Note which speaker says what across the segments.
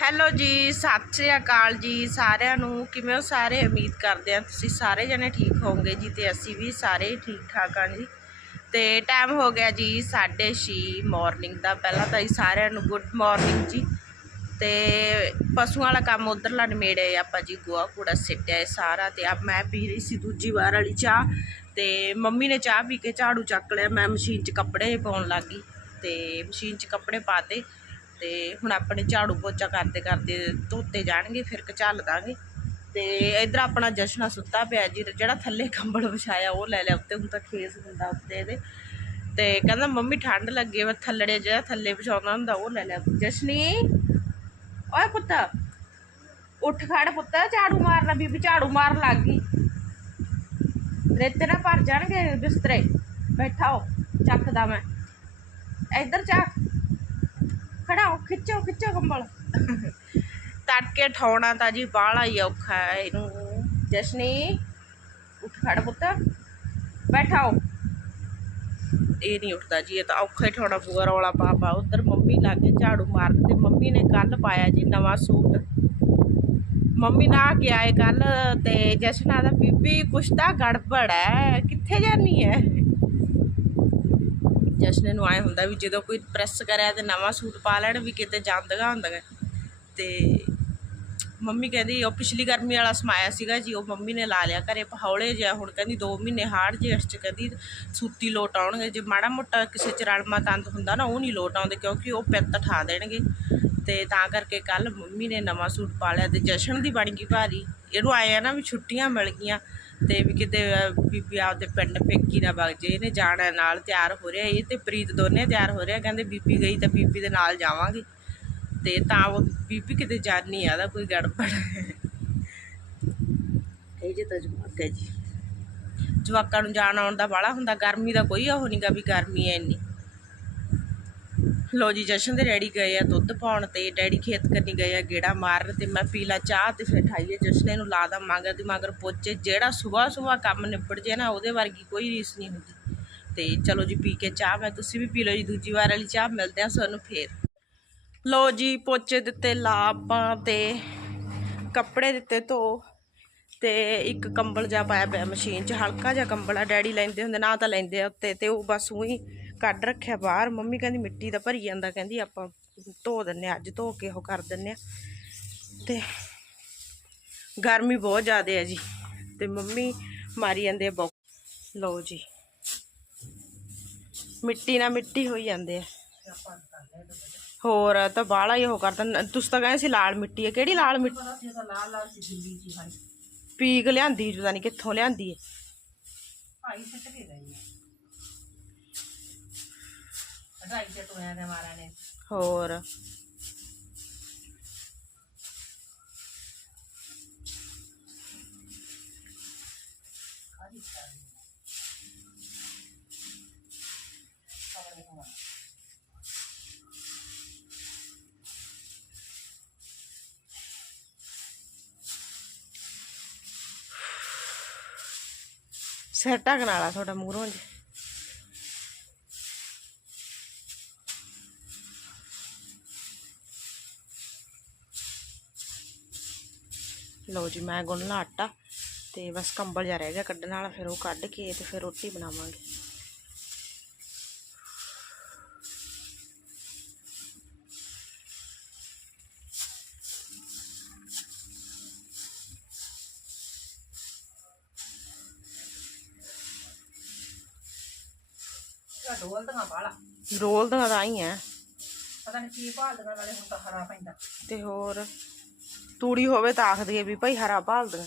Speaker 1: Hello ਜੀ, ਸਤਿ ਸ੍ਰੀ ਅਕਾਲ ਜੀ ਸਾਰਿਆਂ ਨੂੰ। ਕਿਵੇਂ ਹੋ ਸਾਰੇ? ਉਮੀਦ ਕਰਦੇ ਆ ਤੁਸੀਂ ਸਾਰੇ ਜਣੇ ਠੀਕ ਹੋਵੋਗੇ ਜੀ ਤੇ ਅਸੀਂ ਵੀ ਸਾਰੇ ਠੀਕ ਠਾਕ ਹਾਂ ਜੀ। ਤੇ ਟਾਈਮ ਹੋ ਗਿਆ ਜੀ 6:30 ਮਾਰਨਿੰਗ ਦਾ। ਪਹਿਲਾਂ ਤਾਂ ਜੀ ਸਾਰਿਆਂ ਨੂੰ ਗੁੱਡ ਮਾਰਨਿੰਗ ਜੀ। ਤੇ ਪਸ਼ੂਆਂ ਵਾਲਾ ਕੰਮ ਉਧਰਲਾ ਨਿਮੇੜੇ ਆਪਾਂ ਜੀ ਗੋਆ ਕੂੜਾ ਸਿੱਟਿਆ ਸਾਰਾ ਤੇ ਆ ਮੈਂ ਪੀ ਰਹੀ ਸੀ ਦੂਜੀ ਵਾਰ ਵਾਲੀ ਚਾਹ ਤੇ ਮੰਮੀ ਨੇ ਚਾਹ ਪੀ ਕੇ ਝਾੜੂ ਚੱਕ ਲਿਆ। ਮੈਂ ਮਸ਼ੀਨ 'ਚ ਕੱਪੜੇ ਪਾਉਣ ਲੱਗ ਗਈ ਤੇ ਮਸ਼ੀਨ 'ਚ ਕੱਪੜੇ ਪਾਤੇ ਤੇ ਹੁਣ ਆਪਣੇ ਝਾੜੂ ਪੋਚਾ ਕਰਦੇ ਕਰਦੇ ਧੋਤੇ ਜਾਣਗੇ, ਫਿਰ ਕਚਲ ਦਾਂਗੇ। ਤੇ ਇਧਰ ਆਪਣਾ ਜਸ਼ਨਾ ਸੁੱਤਾ ਪਿਆ ਜੀ ਜਿਹੜਾ ਥੱਲੇ ਕੰਬਲ ਵਿਛਾਇਆ ਉਹ ਲੈ ਲਿਆ ਉੱਤੇ, ਹੁਣ ਤਾਂ ਖੇਸ ਹੁੰਦਾ ਉੱਤੇ ਇਹਦੇ। ਤੇ ਕਹਿੰਦਾ, ਮੰਮੀ, ਠੰਡ ਲੱਗੇ ਵਾ, ਥੱਲੜੇ ਜਿਹੜਾ ਥੱਲੇ ਵਿਛਾਉਂਦਾ ਹੁੰਦਾ, ਉਹ ਲੈ ਲਿਆ। ਜਸ਼ਨੀ, ਓਏ ਪੁੱਤ, ਉੱਠ ਖੜ ਪੁੱਤ, ਝਾੜੂ ਮਾਰਨਾ ਬੀਬੀ ਝਾੜੂ ਮਾਰਨ ਲੱਗ ਗਈ। ਰੇਤੇ ਨਾਲ ਭਰ ਜਾਣਗੇ ਬਿਸਤਰੇ। ਬੈਠਾ ਹੋ, ਚੱਕਦਾ ਮੈਂ। ਇੱਧਰ ਚੱਕ। ਖੜਾਓ ਖਿੱਚੋ ਖਿੱਚੋ ਕੰਬਲ। ਤੜਕੇ ਠਾਉਣਾ ਤਾਂ ਜੀ ਬਾਹਲਾ ਹੀ ਔਖਾ ਹੈ ਇਹਨੂੰ। ਜਸ਼ਨੀ, ਉੱਠ ਖੜ ਪੁੱਤ। ਬੈਠਾ ਹੋ। ਇਹ ਨਹੀਂ ਉੱਠਦਾ ਜੀ, ਇਹ ਤਾਂ ਔਖਾ ਹੀ ਠਾਉਣਾ ਪੂਰਾ ਰੌਲਾ ਪਾ ਪਾ। ਉਧਰ ਮੰਮੀ ਲਾਗੇ ਝਾੜੂ ਮਾਰਨ ਤੇ ਮੰਮੀ ਨੇ ਕੱਲ ਪਾਇਆ ਜੀ ਨਵਾਂ ਸੂਟ। ਮੰਮੀ ਨਾ ਗਿਆ ਆਏ ਕੱਲ ਤੇ ਜਸ਼ਨਾ ਦਾ ਬੀਬੀ, ਕੁਛ ਤਾਂ ਗੜਬੜ ਹੈ। ਕਿੱਥੇ ਜਾਨੀ ਹੈ? ਜਸ਼ਨ ਨੂੰ ਆਏ ਹੁੰਦਾ ਵੀ ਜਦੋਂ ਕੋਈ ਪ੍ਰੈਸ ਕਰਿਆ ਤੇ ਨਵਾਂ ਸੂਟ ਪਾ ਲੈਣ ਵੀ ਕਿਤੇ ਜਾਂਦਗਾ ਹੁੰਦਗਾ। ਤੇ ਮੰਮੀ ਕਹਿੰਦੀ, ਉਹ ਪਿਛਲੀ ਗਰਮੀ ਵਾਲਾ ਸਮਾਇਆ ਸੀਗਾ ਜੀ, ਉਹ ਮੰਮੀ ਨੇ ਲਾ ਲਿਆ ਘਰੇ ਪਹੌਲੇ ਜਿਹਾ। ਹੁਣ ਕਹਿੰਦੀ 2 ਮਹੀਨੇ ਹਾੜ ਜੇਠ ਚ ਕਹਿੰਦੀ ਸੂਤੀ ਲੋਟ ਆਉਣਗੇ। ਜੇ ਮਾੜਾ ਮੋਟਾ ਕਿਸੇ ਚ ਰਲਮਾ ਤੰਦ ਹੁੰਦਾ ਨਾ, ਉਹ ਨਹੀਂ ਲੋਟ ਆਉਂਦੇ ਕਿਉਂਕਿ ਉਹ ਪਿੱਤ ਠਾ ਦੇਣਗੇ। ਤੇ ਤਾਂ ਕਰਕੇ ਕੱਲ ਮੰਮੀ ਨੇ ਨਵਾਂ ਸੂਟ ਪਾ ਲਿਆ ਤੇ ਜਸ਼ਨ ਦੀ ਬਣ ਗਈ ਭਾਰੀ। ਇਹਨੂੰ ਆਏ ਆ ਨਾ ਵੀ ਛੁੱਟੀਆਂ ਮਿਲ ਗਈਆਂ। ਤੇ ਵੀ ਕਿਤੇ ਬੀਬੀ ਆਪਦੇ ਪਿੰਡ ਪੇਕੀ ਨਾ ਵਗ ਜੇ ਇਹਨੇ ਜਾਣਾ ਨਾਲ ਤਿਆਰ ਹੋ ਰਿਹਾ ਇਹ ਤੇ ਪ੍ਰੀਤ ਦੋਨੇ ਤਿਆਰ ਹੋ ਰਿਹਾ ਕਹਿੰਦੇ ਬੀਬੀ ਗਈ ਤਾਂ ਬੀਬੀ ਦੇ ਨਾਲ ਜਾਵਾਂਗੇ। ਤੇ ਤਾਂ ਉਹ ਬੀਬੀ ਕਿਤੇ ਜਾਣੀ ਆ ਦਾ ਕੋਈ ਗੜਬੜ। ਇਹ ਜੇ ਤਾਂ ਜਵਾਕ ਹੈ ਜੀ। ਜਵਾਕਾਂ ਨੂੰ ਜਾਣ ਆਉਣ ਦਾ ਬਾਲਾ ਹੁੰਦਾ ਗਰਮੀ ਦਾ ਕੋਈ ਉਹ ਨਹੀਂਗਾ ਵੀ ਗਰਮੀ ਐ ਇੰਨੀ। ਲੋ ਜੀ, ਜਸ਼ਨ ਦੇ ਡੈਡੀ ਗਏ ਆ ਦੁੱਧ ਪਾਉਣ ਤੇ, ਡੈਡੀ ਖੇਤ ਕਰਨੀ ਗਏ ਆ ਗੇੜਾ ਮਾਰਨ ਤੇ ਮੈਂ ਪੀ ਲਾ ਚਾਹ ਤੇ ਫਿਰ ਠਾਈਏ ਜਸ਼ਨ ਨੂੰ, ਲਾ ਲਾਦਾ ਮਗਰ ਦੀ ਮਗਰ ਪੋਚੇ, ਜਿਹੜਾ ਸਵੇਰ ਸਵੇਰ ਕੰਮ ਨਿਬੜ ਜੇ ਨਾ, ਉਹਦੇ ਵਰਗੀ ਕੋਈ ਰੀਸ ਨਹੀਂ ਹੁੰਦੀ। ਤੇ ਚਲੋ ਜੀ, ਪੀ ਕੇ ਚਾਹ ਮੈਂ, ਤੁਸੀਂ ਵੀ ਪੀ ਲਓ ਜੀ, ਦੂਜੀ ਵਾਰ ਵਾਲੀ ਚਾਹ, ਮਿਲਦੇ ਆ ਸਾਨੂੰ ਫੇਰ। ਲੋ ਜੀ, ਪੋਚੇ ਦਿੱਤੇ ਲਾਪਾਂ ਤੇ, ਕੱਪੜੇ ਦਿੱਤੇ ਧੋ ਤੇ ਇੱਕ ਕੰਬਲ ਜਿਹਾ ਪਾਇਆ ਪਿਆ ਮਸ਼ੀਨ 'ਚ, ਹਲਕਾ ਜਿਹਾ ਕੰਬਲ ਆ, ਡੈਡੀ ਲੈਂਦੇ ਹੁੰਦੇ ਨਾ ਤਾਂ ਲੈਂਦੇ ਆ ਉੱਤੇ ਤੇ ਉਹ ਬਸ ਉਹੀ ਕੱਢ ਰੱਖਿਆ ਬਾਹਰ, ਮੰਮੀ ਕਹਿੰਦੀ ਮਿੱਟੀ ਦਾ ਭਰੀ ਜਾਂਦਾ, ਕਹਿੰਦੀ ਆਪਾਂ ਧੋ ਦਿੰਨੇ ਅੱਜ ਧੋ ਕੇ ਉਹ ਕਰ ਦਿੰਨੇ ਆ ਤੇ ਗਰਮੀ ਬਹੁਤ ਜ਼ਿਆਦਾ ਹੈ ਜੀ, ਤੇ ਮੰਮੀ ਮਾਰੀ ਜਾਂਦੇ ਆ ਲਓ ਜੀ, ਮਿੱਟੀ ਨਾਲ ਮਿੱਟੀ ਹੋਈ ਜਾਂਦੇ ਆ। ਹੋਰ ਤਾਂ ਬਾਹਲਾ ਹੀ ਉਹ ਕਰਦਾ, ਤੁਸੀਂ ਤਾਂ ਕਹਿੰਦੇ ਸੀ ਲਾਲ ਮਿੱਟੀ ਹੈ, ਕਿਹੜੀ ਲਾਲ ਮਿੱਟੀ?
Speaker 2: ਲਾਲ ਲਾਲ ਸੀ ਦਿੱਲੀ ਜੀ
Speaker 1: ਪੀਕ ਲਿਆਂਦੀ, ਪਤਾ ਨਹੀਂ ਕਿੱਥੋਂ ਲਿਆਂਦੀ ਹੈ।
Speaker 2: ਭਾਈ ਸੱਟ ਕੇ ਗਈ ਹੈ ਅਢਾਈ ਤੇ ਮਾਰਾ ਨੇ।
Speaker 1: ਹੋਰ। ਸਿਰ ਢੱਕਣ ਵਾਲਾ ਤੁਹਾਡਾ ਮੂਹਰੋਂ ਜੀ ਲਓ ਜੀ ਮੈਂ ਗੁੰਨਣਾ ਆਟਾ ਤੇ ਬਸ ਕੰਬਲ ਜਾ ਰਹਿ ਗਿਆ ਕੱਢਣ ਵਾਲਾ ਫਿਰ ਉਹ ਕੱਢ ਕੇ ਤੇ ਫਿਰ ਰੋਟੀ ਬਣਾਵਾਂਗੇ। ਰੋਲ ਤਾਂ ਤਾਂ ਹੀ ਹੈ
Speaker 2: ਪਤਾ ਨਹੀਂ ਕੀ ਭਾਲ ਦੇ ਨਾਲੇ ਹੁਣ ਤਾਂ ਹਰਾ ਪੈਂਦਾ।
Speaker 1: ਤੇ ਹੋਰ? ਤੂੜੀ ਹੋਵੇ ਤਾਂ ਆਖ ਦਈਏ ਵੀ ਭਾਈ ਹਰਾ ਭਾਲ ਦੇ।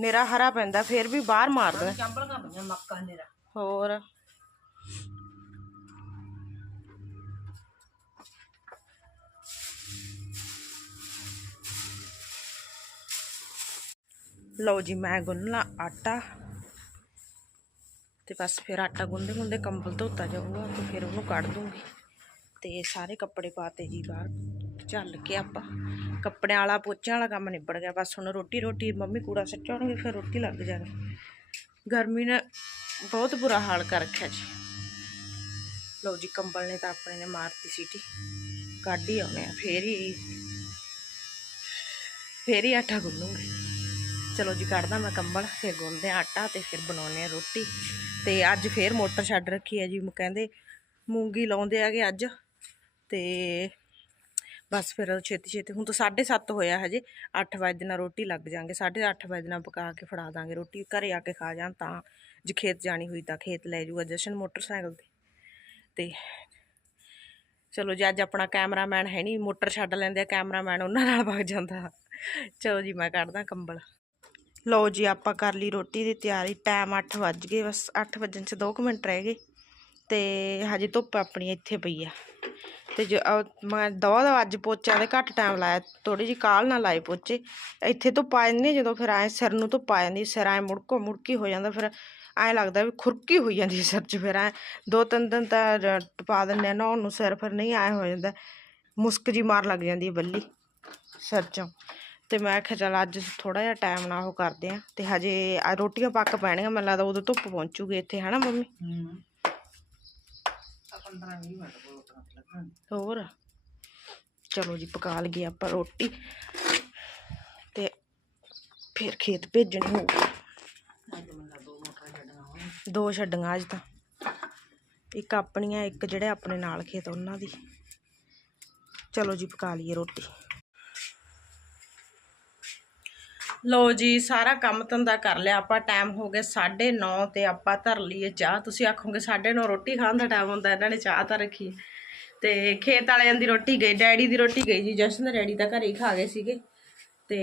Speaker 1: ਮੇਰਾ ਹਰਾ ਪੈਂਦਾ ਫਿਰ ਵੀ ਬਾਹਰ ਮਾਰ ਦੇ।
Speaker 2: ਚੰਬਲੀਆਂ ਪਈਆਂ ਮੱਕਾਂ ਨੇ ਰਾ
Speaker 1: ਹੋਰ? ਲਓ ਜੀ ਮੈਂ ਗੁੰਨਣਾ ਆਟਾ। ਤੇ ਬਸ ਫਿਰ ਆਟਾ ਗੁੰਨਦੇ ਗੁੰਨਦੇ ਕੰਬਲ ਧੋਤਾ ਜਾਊਗਾ ਤੇ ਫਿਰ ਉਹਨੂੰ ਕੱਢ ਦੂੰਗੀ। ਤੇ ਸਾਰੇ ਕੱਪੜੇ ਪਾਤੇ ਜੀ ਬਾਹਰ। ਝੱਲ ਕੇ ਆਪਾਂ ਕੱਪੜਿਆਂ ਵਾਲਾ ਪੋਚਿਆਂ ਵਾਲਾ ਕੰਮ ਨਿਬੜ ਗਿਆ। ਬਸ ਹੁਣ ਰੋਟੀ ਰੋਟੀ, ਮੰਮੀ ਕੂੜਾ ਸੱਚਾਉਣਗੇ ਫਿਰ ਰੋਟੀ ਲੱਗ ਜਾਣੀ। ਗਰਮੀ ਨੇ ਬਹੁਤ ਬੁਰਾ ਹਾਲ ਕਰ ਰੱਖਿਆ ਜੀ। ਲਓ ਜੀ, ਕੰਬਲ ਨੇ ਤਾਂ ਆਪਣੇ ਨੇ ਮਾਰਤੀ ਸੀਟੀ। ਕੱਢ ਹੀ ਆਉਣੇ ਆ, ਫੇਰ ਹੀ ਫੇਰ ਹੀ ਆਟਾ ਗੁੰਨੂੰਗੇ ਚਲੋ ਜੀ, ਕੱਢਦਾ ਮੈਂ ਕੰਬਲ, ਫਿਰ ਗੁੰਨਦੇ ਹਾਂ ਆਟਾ ਤੇ ਫਿਰ ਬਣਾਉਂਦੇ ਆ ਰੋਟੀ। ਤੇ ਅੱਜ ਫੇਰ ਮੋਟਰ ਛੱਡ ਰੱਖੀ ਹੈ ਜੀ। ਕਹਿੰਦੇ ਮੂੰਗੀ ਲਾਉਂਦੇ ਆਗੇ ਅੱਜ। ਤੇ ਬਸ ਫਿਰ ਛੇਤੀ ਛੇਤੀ, ਹੁਣ ਤਾਂ 7:30 ਹੋਇਆ ਹਜੇ 8 ਵਜੇ ਨਾਲ ਰੋਟੀ ਲੱਗ ਜਾਾਂਗੇ 8:30 ਵਜੇ ਨਾਲ ਪਕਾ ਕੇ ਫੜਾ ਦਾਂਗੇ ਰੋਟੀ, ਘਰੇ ਆ ਕੇ ਖਾ ਜਾਣ ਤਾਂ, ਜੇ ਖੇਤ ਜਾਣੀ ਹੋਈ ਤਾਂ ਖੇਤ ਲੈ ਜੂਗਾ ਜਸ਼ਨ ਮੋਟਰਸਾਈਕਲ ਤੇ। ਤੇ ਚਲੋ ਜੀ ਅੱਜ ਆਪਣਾ ਕੈਮਰਾਮੈਨ ਹੈ ਨਹੀਂ, ਮੋਟਰ ਛੱਡ ਲੈਂਦੇ ਆ, ਕੈਮਰਾਮੈਨ ਉਹਨਾਂ ਨਾਲ ਵਗ ਜਾਂਦਾ। ਚਲੋ ਜੀ, ਮੈਂ ਕੱਢਦਾ ਕੰਬਲ। ਲਓ ਜੀ, ਆਪਾਂ ਕਰ ਲਈ ਰੋਟੀ ਦੀ ਤਿਆਰੀ, ਟਾਈਮ 8 ਵੱਜ ਗਏ, ਬਸ 8 ਵੱਜਣ 'ਚ 2 ਮਿੰਟ ਰਹਿ ਗਏ। ਤੇ ਹਜੇ ਧੁੱਪ ਆਪਣੀ ਇੱਥੇ ਪਈ ਆ। ਤੇ ਜੋ ਮੈਂ ਦਵਾ ਦਵਾ ਅੱਜ ਪੋਚਿਆਂ ਦੇ ਘੱਟ ਟਾਈਮ ਲਾਇਆ ਥੋੜੀ ਜਿਹੀ ਕਾਲ ਨਾਲ ਲਾਏ ਪੋਚੇ। ਇੱਥੇ ਧੁੱਪ ਆ ਜਾਂਦੀ ਜਦੋਂ ਫਿਰ ਐ ਸਿਰ ਨੂੰ ਧੁੱਪ ਆ ਜਾਂਦੀ, ਸਿਰ ਐ ਮੁੜਕੋ ਮੁੜਕੀ ਹੋ ਜਾਂਦਾ, ਫਿਰ ਐ ਲੱਗਦਾ ਵੀ ਖੁਰਕੀ ਹੋਈ ਜਾਂਦੀ ਸਿਰ 'ਚ, ਫਿਰ ਐ ਦੋ ਤਿੰਨ ਦਿਨ ਤਾਂ ਰ- ਟਪਾ ਦਿੰਦੇ ਆ ਨਹਾਉਣ ਨੂੰ, ਸਿਰ ਫਿਰ ਨਹੀਂ ਐ ਹੋ ਜਾਂਦਾ, ਮੁਸਕ ਜੀ ਮਾਰ ਲੱਗ ਜਾਂਦੀ ਹੈ ਬੱਲੀ ਸਿਰ 'ਚੋਂ। ਤੇ ਮੈਂ ਕਿਹਾ ਚੱਲ ਅੱਜ ਥੋੜਾ ਜਿਹਾ ਟਾਈਮ ਨਾਲ ਉਹ ਕਰਦੇ ਆ, ਤੇ ਹਜੇ ਰੋਟੀਆਂ ਪੱਕ ਪੈਣੀਆਂ, ਮੈਨੂੰ ਲੱਗਦਾ ਉਦੋਂ ਧੁੱਪ ਪਹੁੰਚੂਗੀ ਇੱਥੇ, ਹਨਾ ਮੰਮੀ?
Speaker 2: 15 20 ਮਿੰਟ ਕੋਲ ਉੱਤਰਾਂ ਲੱਗਣ
Speaker 1: ਹੋਰ? ਚਲੋ ਜੀ, ਪਕਾ ਲਈਏ ਆਪਾਂ ਰੋਟੀ ਤੇ ਫਿਰ ਖੇਤ ਭੇਜਣੀ ਹੋਊਗੀ
Speaker 2: ਦੋ ਛੱਡਣਾ
Speaker 1: ਦੋ ਛੱਡੀਆਂ ਅੱਜ ਤਾਂ। ਇੱਕ ਆਪਣੀਆਂ, ਇੱਕ ਜਿਹੜੇ ਆਪਣੇ ਨਾਲ ਖੇਤ ਉਹਨਾਂ ਦੀ। ਚਲੋ ਜੀ, ਪਕਾ ਲਈਏ ਰੋਟੀ। ਲੋ ਜੀ, ਸਾਰਾ ਕੰਮ ਧੰਦਾ ਕਰ ਲਿਆ। ਆਪਾਂ ਟਾਈਮ ਹੋ ਗਿਆ 9:30 ਤੇ ਆਪਾਂ ਧਰ ਲਈਏ ਚਾਹ। ਤੁਸੀਂ ਆਖੋਗੇ 9:30 ਰੋਟੀ ਖਾਣ ਦਾ ਟਾਈਮ ਹੁੰਦਾ, ਇਹਨਾਂ ਨੇ ਚਾਹ ਤਾਂ ਰੱਖੀ। ਤੇ ਖੇਤ ਵਾਲਿਆਂ ਦੀ ਰੋਟੀ ਗਈ, ਡੈਡੀ ਦੀ ਰੋਟੀ ਗਈ ਜੀ। ਜਸ਼ਨ ਡੈਡੀ ਤਾਂ ਘਰੇ ਹੀ ਖਾ ਗਏ ਸੀਗੇ। ਤੇ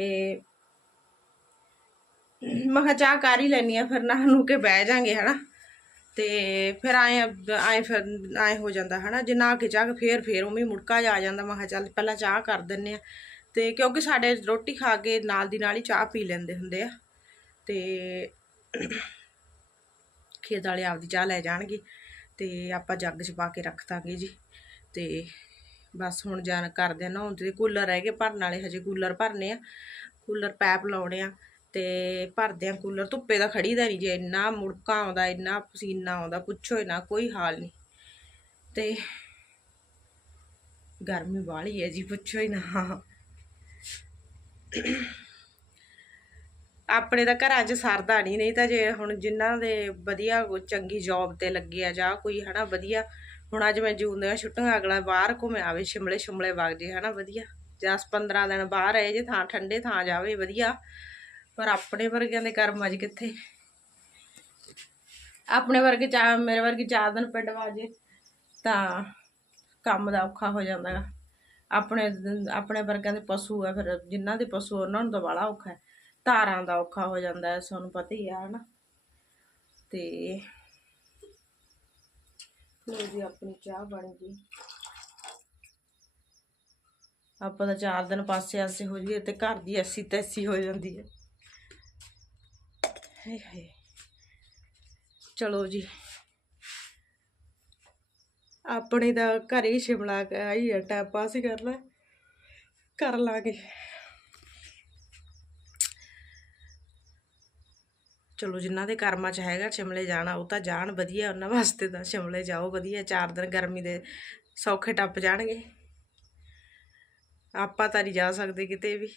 Speaker 1: ਮੈਂ ਕਿਹਾ ਚਾਹ ਕਰ ਹੀ ਲੈਣੀ ਆ ਫਿਰ ਨਾ ਨੂੰ ਕੇ ਬਹਿ ਜਾਾਂਗੇ, ਹਨਾ। ਤੇ ਫਿਰ ਆਏ ਆਏ ਫਿਰ ਆਏ ਹੋ ਜਾਂਦਾ, ਹਨਾ। ਜੇ ਨਾ ਕੇ ਚਾਹ ਕੇ ਫੇਰ ਫੇਰ ਉਵੇਂ ਮੁੜਕਾ ਜਾ ਆ ਜਾਂਦਾ। ਮੈਂ ਕਿਹਾ ਚੱਲ ਪਹਿਲਾਂ ਚਾਹ ਕਰ ਦਿੰਨੇ ਆ ਤੇ ਕਿਉਂਕਿ ਸਾਡੇ ਰੋਟੀ ਖਾ ਕੇ ਨਾਲ ਦੀ ਨਾਲ ਹੀ ਚਾਹ ਪੀ ਲੈਂਦੇ ਹੁੰਦੇ ਆ, ਤੇ ਖੇਤ ਵਾਲੇ ਆਪਦੀ ਚਾਹ ਲੈ ਜਾਣਗੇ ਤੇ ਆਪਾਂ ਜੱਗ 'ਚ ਪਾ ਕੇ ਰੱਖ ਦਾਂਗੇ ਜੀ। ਤੇ ਬਸ ਹੁਣ ਜਾਣ ਕਰਦੇ ਆ ਨਹਾਉਣ ਤੇ ਕੂਲਰ ਰਹਿ ਗਏ ਭਰਨ ਵਾਲੇ, ਹਜੇ ਕੂਲਰ ਭਰਨੇ ਆ, ਕੂਲਰ ਪੈਪ ਲਾਉਣੇ ਆ ਤੇ ਭਰਦੇ ਆ ਕੂਲਰ, ਧੁੱਪੇ ਦਾ ਖੜੀ ਦਾ ਨਹੀਂ ਜੇ, ਇੰਨਾ ਮੁੜਕਾ ਆਉਂਦਾ, ਇੰਨਾ ਪਸੀਨਾ ਆਉਂਦਾ, ਪੁੱਛੋ ਹੀ ਨਾ, ਕੋਈ ਹਾਲ ਨਹੀਂ। ਤੇ ਗਰਮੀ ਬਾਹਲੀ ਹੈ ਜੀ, ਪੁੱਛੋ ਹੀ ਨਾ। ਆਪਣੇ ਤਾਂ ਘਰਾਂ 'ਚ ਸਰਦਾ ਨਹੀਂ ਨਹੀਂ ਤਾਂ ਜੇ ਹੁਣ ਜਿਨ੍ਹਾਂ ਦੇ ਵਧੀਆ ਚੰਗੀ ਜੌਬ ਤੇ ਲੱਗੇ ਆ ਜਾਂ ਕੋਈ ਹਨਾ ਵਧੀਆ, ਹੁਣ ਅੱਜ ਮੈਂ ਜੂਨ ਦੀਆਂ ਛੁੱਟੀਆਂ, ਅਗਲਾ ਬਾਹਰ ਘੁੰਮ ਆਵੇ, ਸ਼ਿਮਲੇ ਸ਼ਿਮਲੇ ਵਗ ਜੇ ਹਨਾ ਵਧੀਆ 10 15 ਦਿਨ ਬਾਹਰ ਰਹੇ ਜੇ ਥਾਂ ਠੰਡੇ ਥਾਂ ਜਾਵੇ ਵਧੀਆ, ਪਰ ਆਪਣੇ ਵਰਗਿਆਂ ਦੇ ਕਰਮ ਅੱਜ ਕਿੱਥੇ? ਆਪਣੇ ਵਰਗੇ ਚਾ ਮੇਰੇ ਵਰਗੇ ਚਾਰ ਦਿਨ ਪਿੰਡ ਵਾਜੇ ਤਾਂ ਕੰਮ ਦਾ ਔਖਾ ਹੋ ਜਾਂਦਾ ਗਾ ਆਪਣੇ ਆਪਣੇ ਵਰਗਿਆਂ ਦੇ ਪਸ਼ੂ ਆ ਫਿਰ ਜਿਨ੍ਹਾਂ ਦੇ ਪਸ਼ੂ ਉਹਨਾਂ ਨੂੰ ਤਾਂ ਬੜਾ ਔਖਾ ਹੈ। ਧਾਰਾਂ ਦਾ ਔਖਾ ਹੋ ਜਾਂਦਾ ਹੈ ਤੁਹਾਨੂੰ ਪਤਾ ਹੀ ਆ ਹਨਾ। ਤੇ ਲੋ ਜੀ ਆਪਣੀ ਚਾਹ ਬਣ ਗਈ। ਆਪਾਂ ਤਾਂ ਚਾਰ ਦਿਨ ਪਾਸੇ ਆਸੇ ਹੋ ਜਾਈਏ ਤੇ ਘਰ ਦੀ ਐਸੀ ਤੈਸੀ ਹੋ ਜਾਂਦੀ ਹੈ। ਹਾਏ ਹਾਏ। ਚਲੋ ਜੀ। ਆਪਣੇ ਤਾਂ ਘਰ ਹੀ ਸ਼ਿਮਲਾ ਆਈ ਹੈ ਟਾਈਮ ਪਾਸ ਹੀ ਕਰ ਲੈ। ਕਰ ਲਾਂਗੇ। ਚਲੋ, ਜਿਨ੍ਹਾਂ ਦੇ ਕਰਮਾਂ 'ਚ ਹੈਗਾ ਸ਼ਿਮਲੇ ਜਾਣਾ, ਉਹ ਤਾਂ ਜਾਣ ਵਧੀਆ, ਉਹਨਾਂ ਵਾਸਤੇ ਤਾਂ ਸ਼ਿਮਲੇ ਜਾਓ ਵਧੀਆ। ਚਾਰ ਦਿਨ ਗਰਮੀ ਦੇ ਸੌਖੇ ਟੱਪ ਜਾਣਗੇ। ਆਪਾਂ ਤਾਂ ਨਹੀਂ ਜਾ ਸਕਦੇ ਕਿਤੇ ਵੀ।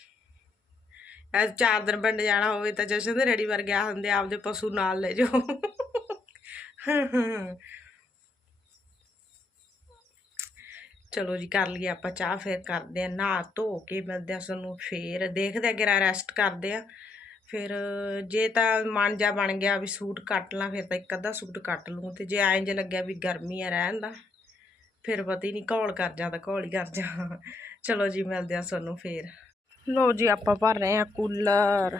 Speaker 1: ਐ ਚਾਰ ਦਿਨ ਪਿੰਡ ਜਾਣਾ ਹੋਵੇ ਤਾਂ ਜਸ਼ਨ ਦੇ ਰੈਡੀ ਵਰਗੇ ਆ ਹੁੰਦੇ ਆਪਦੇ ਪਸ਼ੂ ਨਾਲ ਲੈ ਜਾਓ। ਚਲੋ ਜੀ ਕਰ ਲਈਏ ਆਪਾਂ ਚਾਹ, ਫੇਰ ਕਰਦੇ ਆ ਨਹਾ ਧੋ ਕੇ ਮਿਲਦੇ ਆ ਸਾਨੂੰ ਫੇਰ ਦੇਖਦੇ ਆ ਕਿਰਾ ਰੈਸਟ ਕਰਦੇ ਆ ਫਿਰ ਜੇ ਤਾਂ ਮਨ ਜਾ ਬਣ ਗਿਆ ਵੀ ਸੂਟ ਕੱਟ ਲਾਂ, ਫਿਰ ਤਾਂ ਇੱਕ ਅੱਧਾ ਸੂਟ ਕੱਟ ਲੂੰ ਤੇ ਜੇ ਐਂ ਜੇ ਲੱਗਿਆ ਵੀ ਗਰਮੀ ਆ ਰਹਿਣ ਦਾ, ਫਿਰ ਪਤਾ ਹੀ ਨਹੀਂ ਘੋਲ ਕਰ ਜਾਂ ਤਾਂ ਘੋਲ ਹੀ ਕਰ ਜਾਂ। ਚਲੋ ਜੀ ਮਿਲਦੇ ਆ ਤੁਹਾਨੂੰ ਫੇਰ। ਲੋ ਜੀ ਆਪਾਂ ਭਰ ਰਹੇ ਆ ਕੂਲਰ।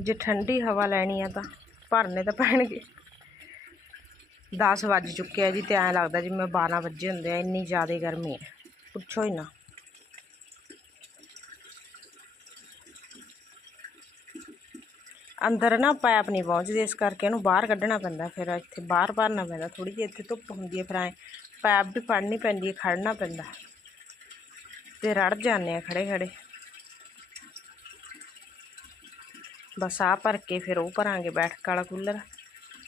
Speaker 1: ਜੇ ਠੰਡੀ ਹਵਾ ਲੈਣੀ ਆ ਤਾਂ ਭਰਨੇ ਤਾਂ ਪੈਣਗੇ। 10 ਵੱਜ ਚੁੱਕਿਆ ਜੀ ਤੇ ਐਂ ਲੱਗਦਾ ਜਿਵੇਂ 12 ਵਜੇ ਹੁੰਦੇ ਆ, ਇੰਨੀ ਜ਼ਿਆਦਾ ਗਰਮੀ ਹੈ ਪੁੱਛੋ ਹੀ ਨਾ। ਅੰਦਰ ਨਾ ਪਾਈਪ ਨਹੀਂ ਪਹੁੰਚਦੀ, ਇਸ ਕਰਕੇ ਇਹਨੂੰ ਬਾਹਰ ਕੱਢਣਾ ਪੈਂਦਾ, ਫਿਰ ਇੱਥੇ ਬਾਹਰ ਭਰਨਾ ਪੈਂਦਾ ਥੋੜੀ ਜਿਹੀ ਇੱਥੇ ਧੁੱਪ ਹੁੰਦੀ ਹੈ ਫਿਰ ਐਂ ਪਾਈਪ ਵੀ ਫੜਨੀ ਪੈਂਦੀ ਹੈ ਖੜਨਾ ਪੈਂਦਾ। ਤੇ ਰੜ ਜਾਂਦੇ ਆ ਖੜੇ ਖੜੇ ਬਸ ਆ ਭਰ ਕੇ ਫਿਰ ਉਹ ਭਰਾਂਗੇ ਬੈਠਕ ਵਾਲਾ ਕੂਲਰ।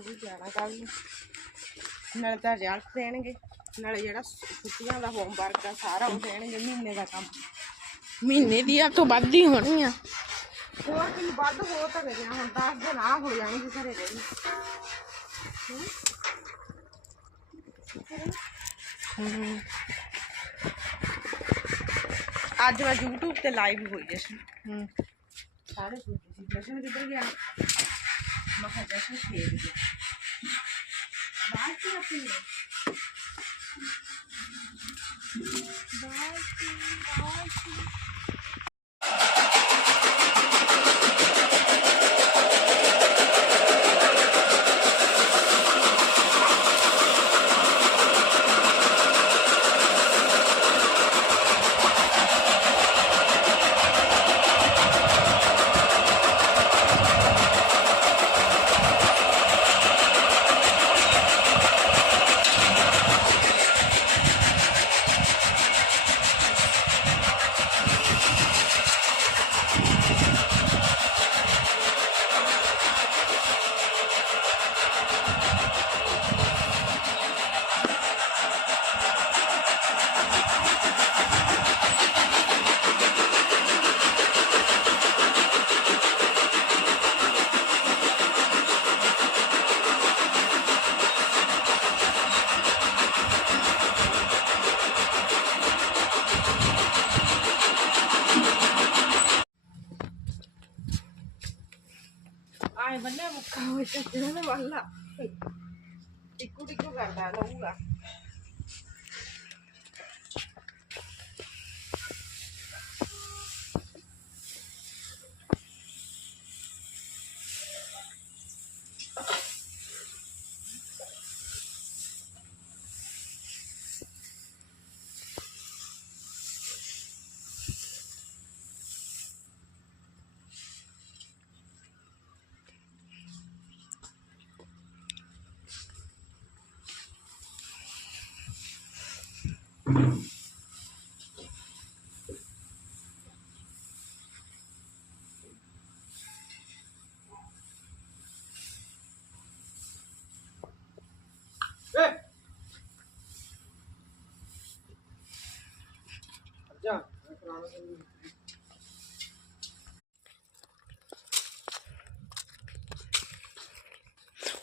Speaker 1: ਸਕੂਲ ਜਾਣਾ ਕੱਲ ਨੂੰ। ਨਾਲੇ ਤਾਂ ਰਿਜ਼ਲਟ ਦੇਣਗੇ। ਨਾਲੇ ਜਿਹੜਾ ਛੁੱਟੀਆਂ ਦਾ ਹੋਮਵਰਕ ਆ ਸਾਰਾ ਉਹ ਦੇਣਗੇ ਮਹੀਨੇ ਦਾ ਕੰਮ।
Speaker 3: ਮਹੀਨੇ ਦੀ ਆ ਤੋਂ ਵੱਧ ਹੀ ਹੋਣੀ ਆ।
Speaker 1: ਹੋਰ ਕੀ ਵੱਧ ਹੋ ਤਾਂ ਗਿਆ ਹੁਣ 10 ਦਿਨ ਆ ਹੋ ਜਾਣਗੇ ਘਰੇ ਰਹਿਣ
Speaker 3: ਹਮ,
Speaker 1: ਅੱਜ ਮੈਂ YouTube ਤੇ ਲਾਈਵ ਹੋਈ ਜਸ਼ਨ
Speaker 3: ਹਮ।
Speaker 1: ਸਾਰੇ ਪੁੱਛਦੇ ਸੀ ਜਸ਼ਨ ਕਿੱਧਰ ਗਿਆ? ਮੈਂ ਕਿਹਾ ਜਸ਼ਨ ਖੇਡ ਗਿਆ ਬਾਹਰ ਕੀ ਆਪਣੀ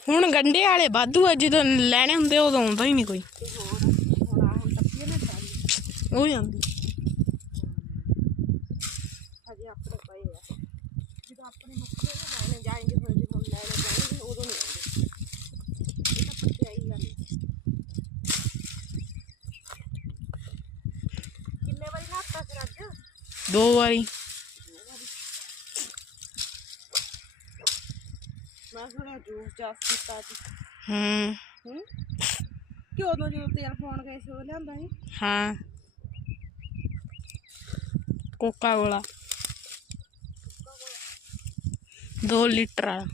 Speaker 3: ਹੁਣ ਗੰਡੇ ਵਾਲੇ ਵਾਧੂ ਆ ਜਦੋਂ ਲੈਣੇ ਹੁੰਦੇ ਉਦੋਂ ਆਉਂਦਾ ਹੀ ਨਹੀਂ ਕੋਈ। ਉਹ ਜਾਂਦੀ
Speaker 1: ਹਜੇ ਆਪਣੇ ਪਏ ਆ ਜਦੋਂ ਆਪਣੇ ਮੁੱਕੇ ਨਾ ਲੈਣੇ ਜਾਏਂਗੇ ਫਿਰ ਜਦੋਂ ਲੈਣੇ ਜਾਏਂਗੇ ਉਦੋਂ ਨਹੀਂ ਆਉਂਦੇ ਇਹ ਤਾਂ ਪੱਤੇ ਆਈ ਗੱਲ ਕਿੰਨੇ ਵਾਰੀ ਨਹਾਤਾ ਫਿਰ ਅੱਜ
Speaker 3: ਦੋ ਵਾਰੀ
Speaker 1: ਮੈਂ ਥੋੜਾ ਜੂਸ ਜਾਸ ਕੀਤਾ ਅੱਜ
Speaker 3: ਹੂੰ
Speaker 1: ਹੂੰ ਕਿ ਉਦੋਂ ਜਦੋਂ ਤੇਲ ਪਾਉਣ ਗਏ ਸੀ ਉਹ ਲਿਆਂਦਾ ਸੀ
Speaker 3: ਹਾਂ ਕੋਕਾ ਕੋਲਾ 2 ਲੀਟਰ ਵਾਲਾ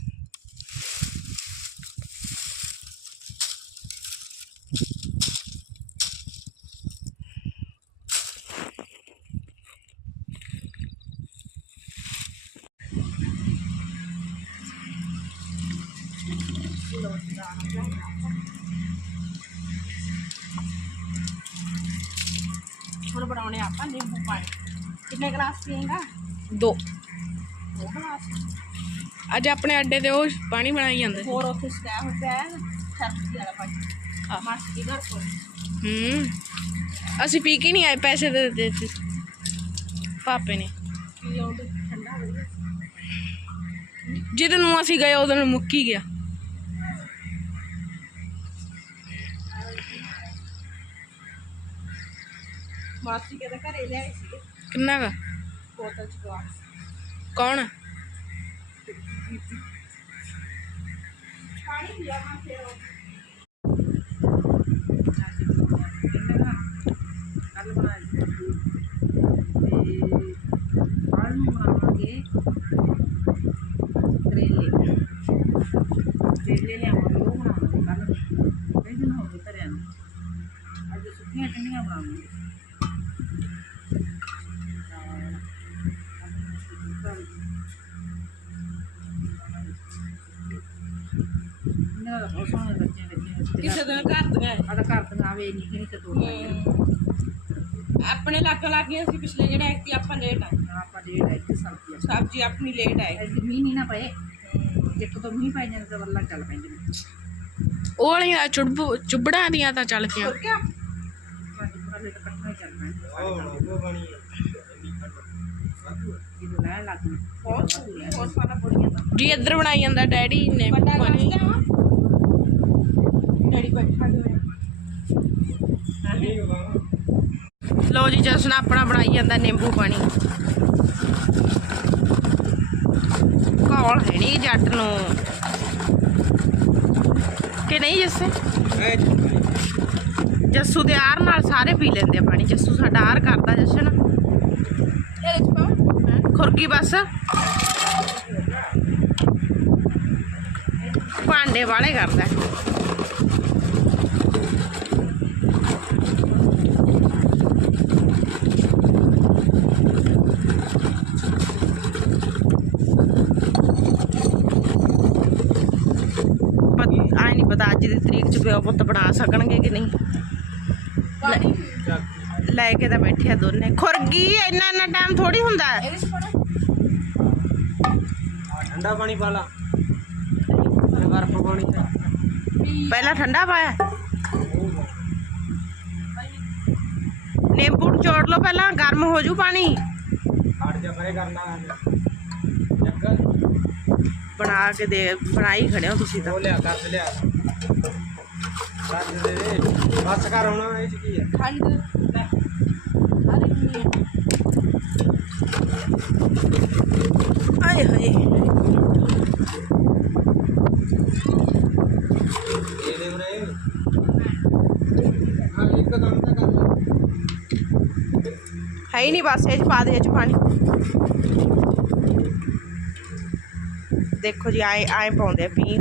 Speaker 1: ਹੁਣ ਬਣਾਉਣੇ ਆਪਾਂ ਨਿੰਬੂ ਪਾਣੀ। ਕਿੰਨੇ ਗਲਾਸ ਪੀਏਗਾ?
Speaker 3: ਦੋ।
Speaker 1: ਦੋ ਗਲਾਸ।
Speaker 3: ਅੱਜ ਆਪਣੇ ਅੱਡੇ ਤੇ ਉਹ ਪਾਣੀ ਬਣਾਈ ਜਾਂਦੇ
Speaker 1: ਹੋਰ ਉੱਥੇ ਸਟਾ ਹੋ ਪਿਆ ਹੈ ਸਰਦੀ ਵਾਲਾ ਪਾਣੀ। ਆ ਮਾਸੀ ਘਰ ਕੋਲ।
Speaker 3: ਹੂੰ। ਅਸੀਂ ਪੀ ਕੇ ਨਹੀਂ ਆਏ ਪੈਸੇ ਦੇ ਦਿੱਤੇ ਪਾਪੇ ਨੇ।
Speaker 1: ਠੰਡਾ ਵਧੀਆ
Speaker 3: ਜਦੋਂ ਨੂੰ ਅਸੀਂ ਗਏ ਉਦੋਂ ਨੂੰ ਮੁੱਕ ਗਿਆ।
Speaker 1: ਮਾਸੀ ਕਹਿੰਦਾ ਘਰੇ ਲੈ ਆਏ ਸੀਗੇ
Speaker 3: ਕਿੰਨਾ ਗਾ
Speaker 1: ਬੋਤਲ ਚ ਗਲਾਸ
Speaker 3: ਕੌਣ
Speaker 1: ਪਾਣੀ ਪੀਆ ਮੈਂ ਫੇਰ ਉਹ ਬਣਾਵਾਂਗੇ ਅੱਜ ਸੁੱਕੀਆਂ ਟੰਡੀਆਂ ਬਣਾਵਾਂਗੇ ਕਰੇਲੇ
Speaker 2: ਤਾਂ ਬਹੁਤ ਸੋਹਣੇ ਬੱਚੇ ਬੱਚੇ
Speaker 1: ਕਿਸੇ ਦਿਨ ਘਰ ਦੀਆਂ
Speaker 2: ਆਦਾ ਘਰ ਤੋਂ ਆਵੇ ਨਹੀਂ ਕਿ ਤੇ ਦੋ
Speaker 1: ਆਪਣੇ ਲੱਗ ਲੱਗ ਗਏ ਸੀ ਪਿਛਲੇ ਜਿਹੜੇ ਐਕਟੀ ਆਪਾਂ ਲੇਟ ਆਏ।
Speaker 2: ਆਪਾਂ ਡੇਢ ਆਈ ਤੇ ਸਬਜ਼ੀ
Speaker 1: ਸਬਜ਼ੀ ਆਪਣੀ ਲੇਟ ਆਏ।
Speaker 2: ਐ ਮੀਂਹ ਨਹੀਂ ਨਾ ਪਏ। ਇੱਕ ਤੋਂ ਮੀਂਹ ਪੈ ਜਾਂਦਾ ਤਾਂ ਵੱਲਾ ਚੱਲ ਪੈਂਦੇ। ਨੇ
Speaker 3: ਉਹ ਵਾਲੀਆਂ ਚੁੜਬ ਚੁੱਬੜਾਂ ਦੀਆਂ ਤਾਂ ਚੱਲ ਪਿਆ
Speaker 1: ਹੋਰ ਕਿਆ?
Speaker 2: ਸਾਡੇ ਪੁਰਾਣੇ ਤਾਂ ਇਕੱਠਾ ਹੀ ਚੱਲ ਪੈਂਦੇ ਜਦੋਂ ਲੈ ਲੱਗ ਗਈ
Speaker 1: ਬਹੁਤ ਬਹੁਤ ਸਾਰਾ ਬੜੀਆਂ ਤਾਂ।
Speaker 3: ਜੀ ਇੱਧਰ ਬਣਾਈ ਜਾਂਦਾ ਡੈਡੀ ਨੇ
Speaker 1: ਲਿਆਵਾਂ ਡੈਡੀ ਬੈਠਾ ਲੋ ਜੀ, ਜਸਨ ਆਪਣਾ ਬਣਾਈ ਜਾਂਦਾ ਨਿੰਬੂ ਪਾਣੀ। ਕੌਲ ਹੈ ਨਹੀਂ ਜੱਟ ਨੂੰ। ਕਿ ਨਹੀਂ ਜੱਸੇ? ਜੱਸੂ ਦੇ ਆਰ ਨਾਲ ਸਾਰੇ ਪੀ ਲੈਂਦੇ ਆ ਪਾਣੀ। ਜੱਸੂ ਸਾਡਾ ਆਰ ਕਰਦਾ ਜਸ਼ਨ। ਖੁਰਕੀ ਬਸ। ਭਾਂਡੇ ਵਾਲੇ ਕਰਦਾ ਆਈ ਨਹੀਂ ਪਤਾ ਅੱਜ ਦੀ ਤਰੀਕ ਚ ਪਿਓ ਪੁੱਤ ਬਣਾ ਸਕਣਗੇ ਕਿ ਨਹੀਂ? ਲੈ- ਲੈ ਕੇ ਤਾਂ ਬੈਠੇ ਆ ਦੋਨੇ। ਖੁਰਗੀ ਇੰਨਾ ਇੰਨਾ ਟਾਈਮ ਥੋੜੀ ਹੁੰਦਾ। ਹੈ।
Speaker 4: ਠੰਡਾ ਪਾਣੀ ਪਾ ਲਾ। ਬਰਫ ਪਾਣੀ
Speaker 1: ਪਹਿਲਾਂ ਠੰਡਾ ਪਾਇਆ। ਨਿੰਬੂ ਨਿਚੋੜ ਲਓ ਪਹਿਲਾਂ ਗਰਮ ਹੋ ਜੂ ਪਾਣੀ।
Speaker 4: ਹਟ ਜਾ ਪਰੇ ਕਰਨਾ ਜੱਗ
Speaker 1: ਬਣਾ ਕੇ ਦੇ ਬਣਾਈ ਖੜੇ ਹੋ ਤੁਸੀਂ ਤਾਂ।
Speaker 4: ਉਹ ਲਿਆ ਕਰ ਲਿਆ। ਕਰ ਦੇ ਦੇ ਬਸ ਕਰ ਹੁਣ ਇਹ ਚ ਕੀ ਹੈ
Speaker 1: ਆਏ ਹਾਏ
Speaker 4: ਇਹ ਉਰੇ ਹਾਂ ਇੱਕ ਕੰਮ ਤਾਂ ਕਰ ਲੈ
Speaker 1: ਹੈ ਨਹੀਂ ਬਸ, ਇਹ ਚ ਪਾ ਦੇ, ਇਹ ਚ ਪਾਣੀ। ਦੇਖੋ ਜੀ, ਆਏ ਆਏ ਪਾਉਂਦੇ ਆ ਪੀ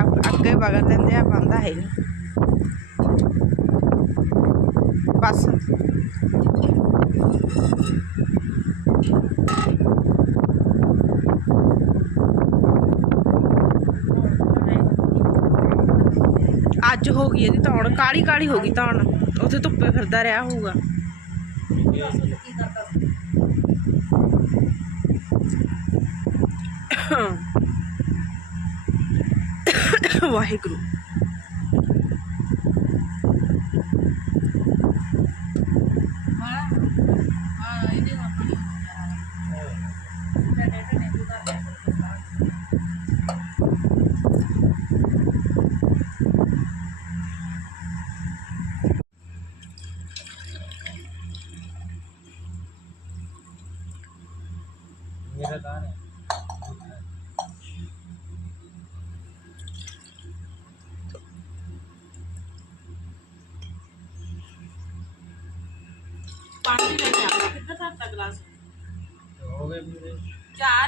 Speaker 1: ਅੱਗ- ਵਗਰ ਲੈਂਦੇ ਆ ਬੰਦਾ ਹੈ ਨਹੀਂ। ਬਸ। ਅੱਜ ਹੋ ਗਈ ਇਹਦੀ ਧੌਣ ਕਾਲੀ ਕਾਲੀ ਹੋ ਗਈ ਧੌਣ। ਉੱਥੇ ਧੁੱਪੇ ਫਿਰਦਾ ਰਿਹਾ ਹੋਊਗਾ। ਵਾਹਿਗੁਰੂ।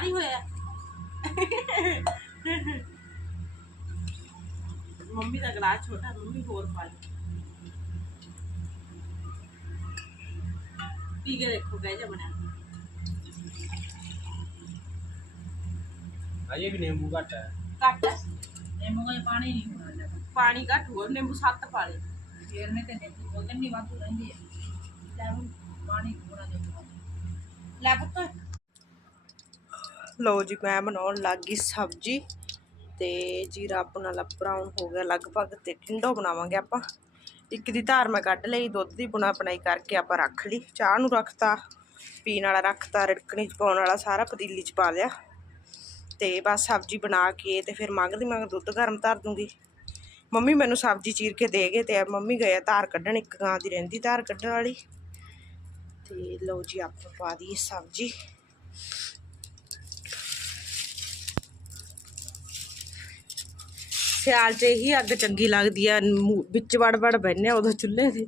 Speaker 1: ਚਾਰ ਹੀ ਹੋਇਆ ਮੰਮੀ ਦਾ ਗਲਾਸ ਛੋਟਾ ਮੰਮੀ ਹੋਰ ਪਾ ਲਈ ਪੀ ਕੇ ਦੇਖੋ ਕਹਿ ਜਾ ਬਣਿਆ
Speaker 4: ਅਜੇ ਵੀ ਨਿੰਬੂ ਘੱਟ ਹੈ
Speaker 1: ਘੱਟ ਹੈ।
Speaker 2: ਨਿੰਮੂ ਦਾ ਪਾਣੀ ਨਹੀਂ ਹੋਣਾ ਲੱਗਾ
Speaker 1: ਪਾਣੀ ਘੱਟ ਹੋਰ ਨਿੰਬੂ ਸੱਤ ਪਾ ਲੈ
Speaker 2: ਫੇਰ ਨੇ ਤੇ ਨਿੰਮੂ ਉਹ ਨਹੀਂ ਵਾਧੂ ਰਹਿੰਦੀ ਹੈ
Speaker 1: ਲਓ ਜੀ, ਮੈਂ ਬਣਾਉਣ ਲੱਗ ਗਈ ਸਬਜੀ ਤੇ ਜੀਰਾ ਆਪਣਾ ਲਾ ਬਰਾਊਨ ਹੋ ਗਿਆ ਲਗਭਗ ਤੇ ਟਿੰਡੋ ਬਣਾਵਾਂਗੇ ਆਪਾਂ। ਇੱਕ ਦੀ ਧਾਰ ਮੈਂ ਕੱਢ ਲਈ, ਦੁੱਧ ਦੀ ਬੁਣਾ ਬਣਾਈ ਕਰਕੇ ਆਪਾਂ ਰੱਖ ਲਈ। ਚਾਹ ਨੂੰ ਰੱਖਤਾ, ਪੀਣ ਵਾਲਾ ਰੱਖਤਾ, ਰਿੜਕਣੀ ਚ ਪਾਉਣ ਵਾਲਾ ਸਾਰਾ ਪਤੀਲੀ ਚ ਪਾ ਲਿਆ। ਤੇ ਬਸ ਸਬਜੀ ਬਣਾ ਕੇ ਤੇ ਫਿਰ ਮੰਗਦੀ ਮੰਗ ਦੁੱਧ ਗਰਮ ਧਰ ਦੂੰਗੀ। ਮੰਮੀ ਮੈਨੂੰ ਸਬਜੀ ਚੀਰ ਕੇ ਦੇ ਗਏ ਤੇ ਮੰਮੀ ਗਏ ਧਾਰ ਕੱਢਣ, ਇੱਕ ਗਾਂ ਦੀ ਰਹਿੰਦੀ ਧਾਰ ਕੱਢਣ ਵਾਲੀ। ਤੇ ਲਓ ਜੀ, ਆਪਾਂ ਪਾ ਦਈਏ ਸਬਜੀ। ਸਿਆਲ 'ਚ ਇਹੀ ਅੱਗ ਚੰਗੀ ਲੱਗਦੀ ਆ ਮੂੰਹ- ਵਿੱਚ ਵੜ ਵੜ ਬੈਠਨੇ ਆ ਉਦੋਂ ਚੁੱਲ੍ਹੇ ਤੇ।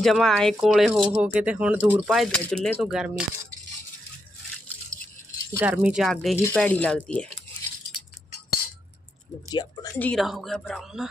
Speaker 1: ਜਮਾ ਆਏ ਕੋਲੇ ਹੋ ਹੋ ਕੇ ਤੇ ਹੁਣ ਦੂਰ ਭੱਜਦੇ ਆ ਚੁੱਲ੍ਹੇ ਤੋਂ ਗਰਮੀ 'ਚ। ਗਰਮੀ 'ਚ ਅੱਗ ਹੀ ਭੈੜੀ ਲੱਗਦੀ ਹੈ ਲਓ ਜੀ, ਆਪਣਾ ਜੀਰਾ ਹੋ ਗਿਆ ਬਰਾਊਨ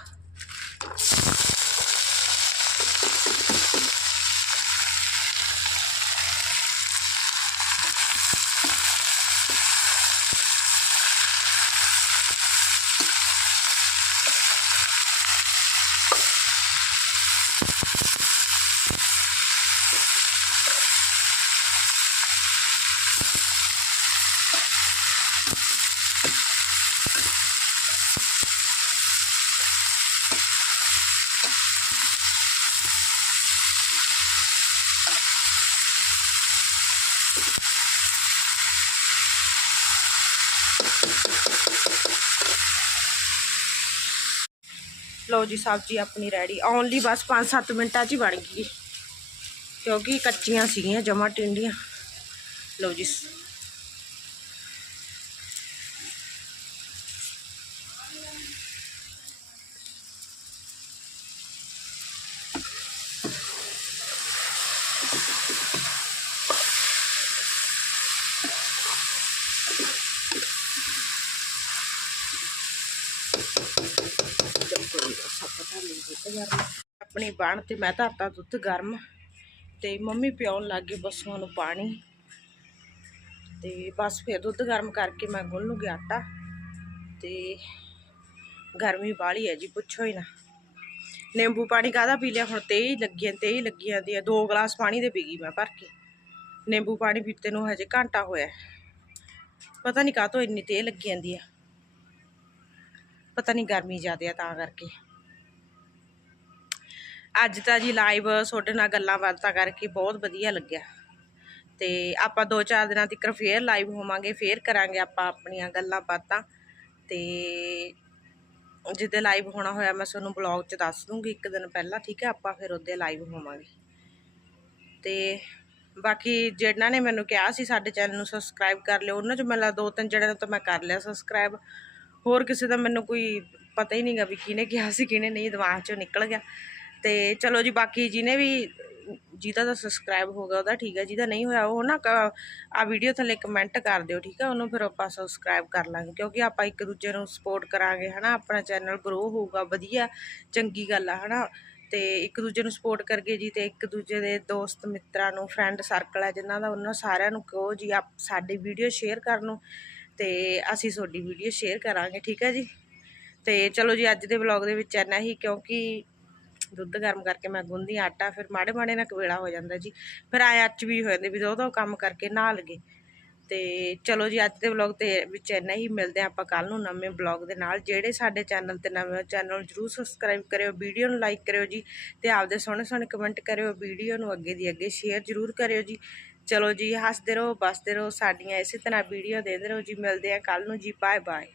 Speaker 1: ਲਓ ਜੀ ਸਬਜ਼ੀ ਆਪਣੀ ਰੈਡੀ ਓਨਲੀ ਬਸ 5-7 ਮਿੰਟਾਂ 'ਚ ਹੀ ਬਣ ਗਈ। ਕਿਉਂਕਿ ਕੱਚੀਆਂ ਸੀਗੀਆਂ, ਜਮਾ ਟਿੰਡੀਆਂ। ਲਓ ਜੀ। ਆਪਣੀ ਬਾਣ ਤੇ ਮੈਂ ਧਰਤਾ ਦੁੱਧ ਗਰਮ ਤੇ ਮੰਮੀ ਪਿਆਉਣ ਲੱਗ ਗਈ ਬਸੂਆਂ ਨੂੰ ਪਾਣੀ ਤੇ ਬਸ ਫਿਰ ਦੁੱਧ ਗਰਮ ਕਰਕੇ ਮੈਂ ਗੁੰਨ ਲੂੰਗੀ ਆਟਾ ਤੇ ਗਰਮੀ ਬਾਹਲੀ ਹੈ ਜੀ, ਪੁੱਛੋ ਹੀ ਨਾ। ਨਿੰਬੂ ਪਾਣੀ ਕਾਹਦਾ ਪੀ ਲਿਆ? ਹੁਣ ਤੇ ਹੀ ਲੱਗੀਆਂ ਤੇ ਹੀ ਲੱਗੀ ਜਾਂਦੀ ਆ ਦੋ ਗਲਾਸ ਪਾਣੀ ਦੇ ਪੀ ਗਈ ਮੈਂ ਭਰ ਕੇ। ਨਿੰਬੂ ਪਾਣੀ ਪੀਤੇ ਨੂੰ ਹਜੇ ਘੰਟਾ ਹੋਇਆ ਪਤਾ ਨਹੀਂ ਕਾਹਤੋਂ ਇੰਨੀ ਤੇ ਲੱਗੀ ਜਾਂਦੀ ਆ ਪਤਾ ਨਹੀਂ ਗਰਮੀ ਜ਼ਿਆਦਾ ਆ ਤਾਂ ਕਰਕੇ। ਅੱਜ ਤਾਂ ਜੀ ਲਾਈਵ ਤੁਹਾਡੇ ਨਾਲ ਗੱਲਾਂ ਬਾਤਾਂ ਕਰਕੇ ਬਹੁਤ ਵਧੀਆ ਲੱਗਿਆ। ਤੇ ਆਪਾਂ ਦੋ ਚਾਰ ਦਿਨਾਂ ਤੱਕ ਫੇਰ ਲਾਈਵ ਹੋਵਾਂਗੇ, ਫੇਰ ਕਰਾਂਗੇ ਆਪਾਂ ਆਪਣੀਆਂ ਗੱਲਾਂ ਬਾਤਾਂ। ਤੇ ਜਿੱਦੇ ਲਾਈਵ ਹੋਣਾ ਹੋਇਆ ਮੈਂ ਤੁਹਾਨੂੰ ਬਲੌਗ 'ਚ ਦੱਸ ਦੂੰਗੀ ਇੱਕ ਦਿਨ ਪਹਿਲਾਂ, ਠੀਕ ਹੈ? ਆਪਾਂ ਫਿਰ ਉਹਦੇ ਲਾਈਵ ਹੋਵਾਂਗੇ। ਤੇ ਬਾਕੀ ਜਿਹਨਾਂ ਨੇ ਮੈਨੂੰ ਕਿਹਾ ਸੀ ਸਾਡੇ ਚੈਨਲ ਨੂੰ ਸਬਸਕ੍ਰਾਈਬ ਕਰ ਲਿਓ, ਉਹਨਾਂ 'ਚ ਮੈਨੂੰ ਦੋ ਤਿੰਨ ਜਣਿਆਂ ਨੂੰ ਤਾਂ ਮੈਂ ਕਰ ਲਿਆ ਸਬਸਕ੍ਰਾਈਬ ਹੋਰ ਕਿਸੇ ਦਾ ਮੈਨੂੰ ਕੋਈ ਪਤਾ ਹੀ ਨਹੀਂਗਾ ਵੀ ਕਿਹਨੇ ਕਿਹਾ ਸੀ, ਕਿਹਨੇ ਨਹੀਂ, ਦਿਮਾਗ 'ਚੋਂ ਨਿਕਲ ਗਿਆ। ਤੇ ਚਲੋ ਜੀ, ਬਾਕੀ ਜਿਹਨੇ ਵੀ ਜਿਹਦਾ ਤਾਂ ਸਬਸਕ੍ਰਾਈਬ ਹੋ ਗਿਆ, ਉਹਦਾ ਠੀਕ ਹੈ, ਜਿਹਦਾ ਨਹੀਂ ਹੋਇਆ, ਉਹ ਨਾ ਆ ਵੀਡੀਓ ਥੱਲੇ ਕਮੈਂਟ ਕਰ ਦਿਓ, ਠੀਕ ਹੈ, ਉਹਨੂੰ ਫਿਰ ਆਪਾਂ ਸਬਸਕ੍ਰਾਈਬ ਕਰ ਲਾਂਗੇ, ਕਿਉਂਕਿ ਆਪਾਂ ਇੱਕ ਦੂਜੇ ਨੂੰ ਸਪੋਰਟ ਕਰਾਂਗੇ, ਹਨਾ, ਆਪਣਾ ਚੈਨਲ ਗਰੋ ਹੋਊਗਾ, ਵਧੀਆ, ਚੰਗੀ ਗੱਲ ਆ, ਹਨਾ, ਤੇ ਇੱਕ ਦੂਜੇ ਨੂੰ ਸਪੋਰਟ ਕਰਕੇ ਜੀ, ਤੇ ਇੱਕ ਦੂਜੇ ਦੇ ਦੋਸਤ, ਮਿੱਤਰਾਂ ਨੂੰ ਫਰੈਂਡ ਸਰਕਲ ਹੈ ਜਿਨ੍ਹਾਂ ਦਾ ਉਹਨਾਂ ਸਾਰਿਆਂ ਨੂੰ ਕਹੋ ਜੀ, ਆਪ ਸਾਡੀ ਵੀਡੀਓ ਸ਼ੇਅਰ ਕਰਨ ਨੂੰ, ਤੇ ਅਸੀਂ ਤੁਹਾਡੀ ਵੀਡੀਓ ਸ਼ੇਅਰ ਕਰਾਂਗੇ, ਠੀਕ ਹੈ ਜੀ। ਤੇ ਚਲੋ ਜੀ, ਅੱਜ ਦੇ ਵਲੌਗ ਦੇ ਵਿੱਚ ਇੰਨਾ ਹੀ, ਕਿਉਂਕਿ ਦੁੱਧ ਗਰਮ ਕਰਕੇ ਮੈਂ ਗੁੰਦੀ ਆਟਾ, ਫਿਰ ਮਾੜੇ ਮਾੜੇ ਨਾਲ ਕਵੇਲਾ ਹੋ ਜਾਂਦਾ ਜੀ। ਫਿਰ ਆਏ ਅੱਜ ਵੀ ਹੋ ਜਾਂਦੇ ਵੀ ਦੋ ਦੋ ਕੰਮ ਕਰਕੇ ਨਹਾ ਲਗੇ ਤੇ ਚਲੋ ਜੀ, ਅੱਜ ਦੇ ਵਲੌਗ ਤੇ ਵਿੱਚ ਇੰਨਾ ਹੀ। ਮਿਲਦੇ ਹਾਂ ਆਪਾਂ ਕੱਲ ਨੂੰ ਨਵੇਂ ਵਲੌਗ ਦੇ ਨਾਲ। ਜਿਹੜੇ ਸਾਡੇ ਚੈਨਲ ਤੇ ਨਵੇਂ ਚੈਨਲ ਨੂੰ ਜਰੂਰ ਸਬਸਕ੍ਰਾਈਬ ਕਰਿਓ, ਵੀਡੀਓ ਨੂੰ ਲਾਈਕ ਕਰਿਓ ਜੀ ਤੇ ਆਪਦੇ ਸੋਹਣੇ ਸੋਹਣੇ ਕਮੈਂਟ ਕਰਿਓ, ਵੀਡੀਓ ਨੂੰ ਅੱਗੇ ਦੀ ਅੱਗੇ ਸ਼ੇਅਰ ਜਰੂਰ ਕਰਿਓ ਜੀ। ਚਲੋ ਜੀ, ਹੱਸਦੇ ਰਹੋ, ਬਸਦੇ ਰਹੋ, ਸਾਡੀਆਂ ਇਸੇ ਤਰ੍ਹਾਂ ਵੀਡੀਓ ਦੇਖਦੇ ਰਹੋ ਜੀ। ਮਿਲਦੇ ਹਾਂ ਕੱਲ ਨੂੰ ਜੀ ਬਾਏ ਬਾਏ